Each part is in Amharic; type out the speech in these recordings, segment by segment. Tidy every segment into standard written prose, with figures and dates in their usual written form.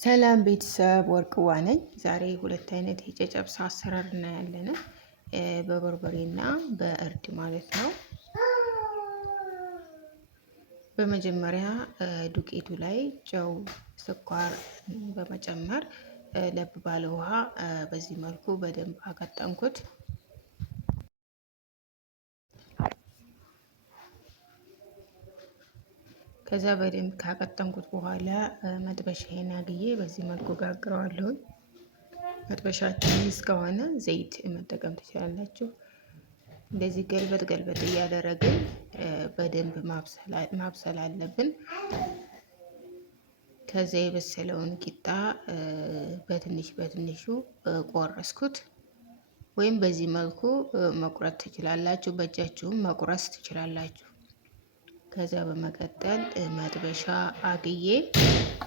ሰላም ቤተሰብ ወርቅዋ ነኝ። ዛሬ ሁለት አይነት የጨጨብሳ አሰራር እናያለን። በበርበሬና በእርድ ማለት ነው። በመጀመሪያ ዱቄቱ ላይ ጨው፣ ስኳር በመጨመር ለብ ባለ ውሃ በዚህ መልኩ በደንብ አቀጠንኩት። ከዛ በደንብ ካቀጠንኩት በኋላ መጥበሻዬን አግዬ በዚህ መልኩ ጋግረዋለሁ። መጥበሻችን እስከሆነ ዘይት መጠቀም ትችላላችሁ። እንደዚህ ገልበጥ ገልበጥ እያደረግን በደንብ ማብሰል አለብን። ከዛ የበሰለውን ቂጣ በትንሹ ቆረስኩት። ወይም በዚህ መልኩ መቁረጥ ትችላላችሁ፣ በእጃችሁም መቁረስ ትችላላችሁ። ከዛ በመቀጠል መጥበሻ አግዬ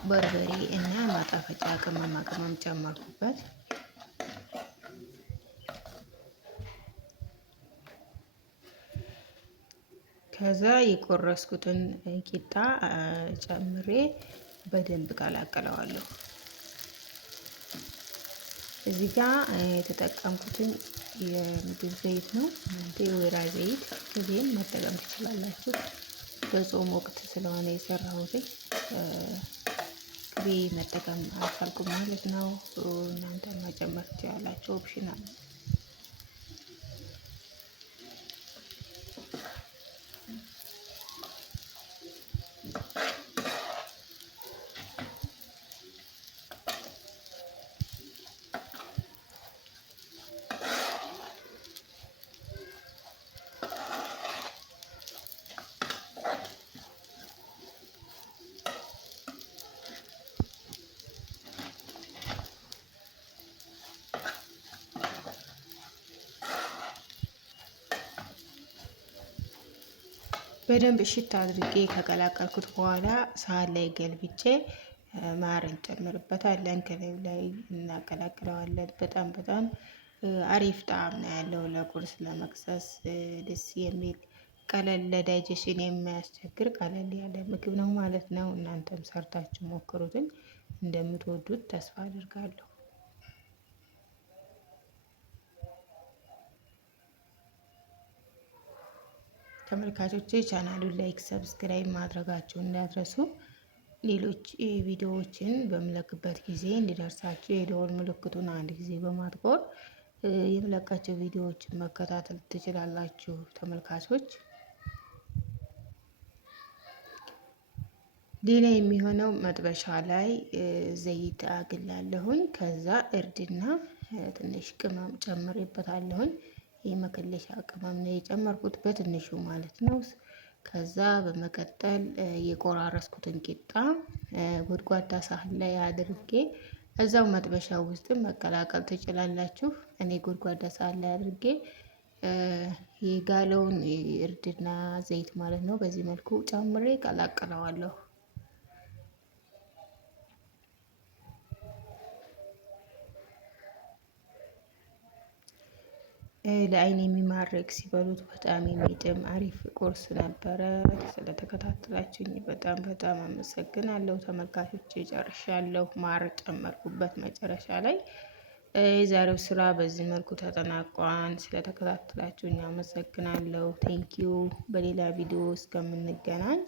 በርበሬ እና ማጣፈጫ ቅመማ ቅመም ጨመርኩበት። ከዛ የቆረስኩትን ቂጣ ጨምሬ በደንብ ቀላቅለዋለሁ። እዚህ ጋር የተጠቀምኩትን የምግብ ዘይት ነው። የወይራ ዘይት ቅቤን መጠቀም ትችላላችሁ። በጾም ወቅት ስለሆነ የሰራሁት ቅቤ መጠቀም አልቻልኩም ማለት ነው። እናንተ መጨመር ትችላላችሁ፣ ኦፕሽናል ነው። በደንብ እሽት አድርጌ ከቀላቀልኩት በኋላ ሳህን ላይ ገልብጬ ማር እንጨምርበታለን። ከላዩ ላይ እናቀላቅለዋለን። በጣም አሪፍ ጣዕም ነው ያለው። ለቁርስ ለመክሰስ ደስ የሚል ቀለል ለዳይጀሽን የማያስቸግር ቀለል ያለ ምግብ ነው ማለት ነው። እናንተም ሰርታችሁ ሞክሩትን እንደምትወዱት ተስፋ አድርጋለሁ። ተመልካቾቼ ቻናሉን ላይክ፣ ሰብስክራይብ ማድረጋችሁን እንዳትረሱ። ሌሎች ቪዲዮዎችን በምለቅበት ጊዜ እንዲደርሳችሁ የደወል ምልክቱን አንድ ጊዜ በማጥቆር የምለቃቸው ቪዲዮዎችን መከታተል ትችላላችሁ። ተመልካቾች ሌላ የሚሆነው መጥበሻ ላይ ዘይት አግላለሁኝ። ከዛ እርድና ትንሽ ቅመም ጨምሬበታለሁኝ። የመከለሻ ቅመም ነው የጨመርኩት በትንሹ ማለት ነው። ከዛ በመቀጠል የቆራረስኩትን ቂጣ ጎድጓዳ ሳህን ላይ አድርጌ እዛው መጥበሻ ውስጥ መቀላቀል ትችላላችሁ። እኔ ጎድጓዳ ሳህን ላይ አድርጌ የጋለውን እርድና ዘይት ማለት ነው በዚህ መልኩ ጨምሬ ቀላቅለዋለሁ። ለአይን የሚማርክ ሲበሉት በጣም የሚጥም አሪፍ ቁርስ ነበረ። ስለተከታተላችሁኝ በጣም አመሰግናለሁ። ተመልካቾቼ ጨርሻለሁ። ማር ጨመርኩበት መጨረሻ ላይ። የዛሬው ስራ በዚህ መልኩ ተጠናቋል። ስለተከታተላችሁኝ አመሰግናለሁ። ቴንኪዩ። በሌላ ቪዲዮ እስከምንገናኝ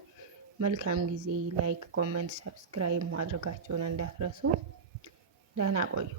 መልካም ጊዜ። ላይክ፣ ኮመንት፣ ሰብስክራይብ ማድረጋቸውን እንዳትረሱ። ደህና ቆዩ።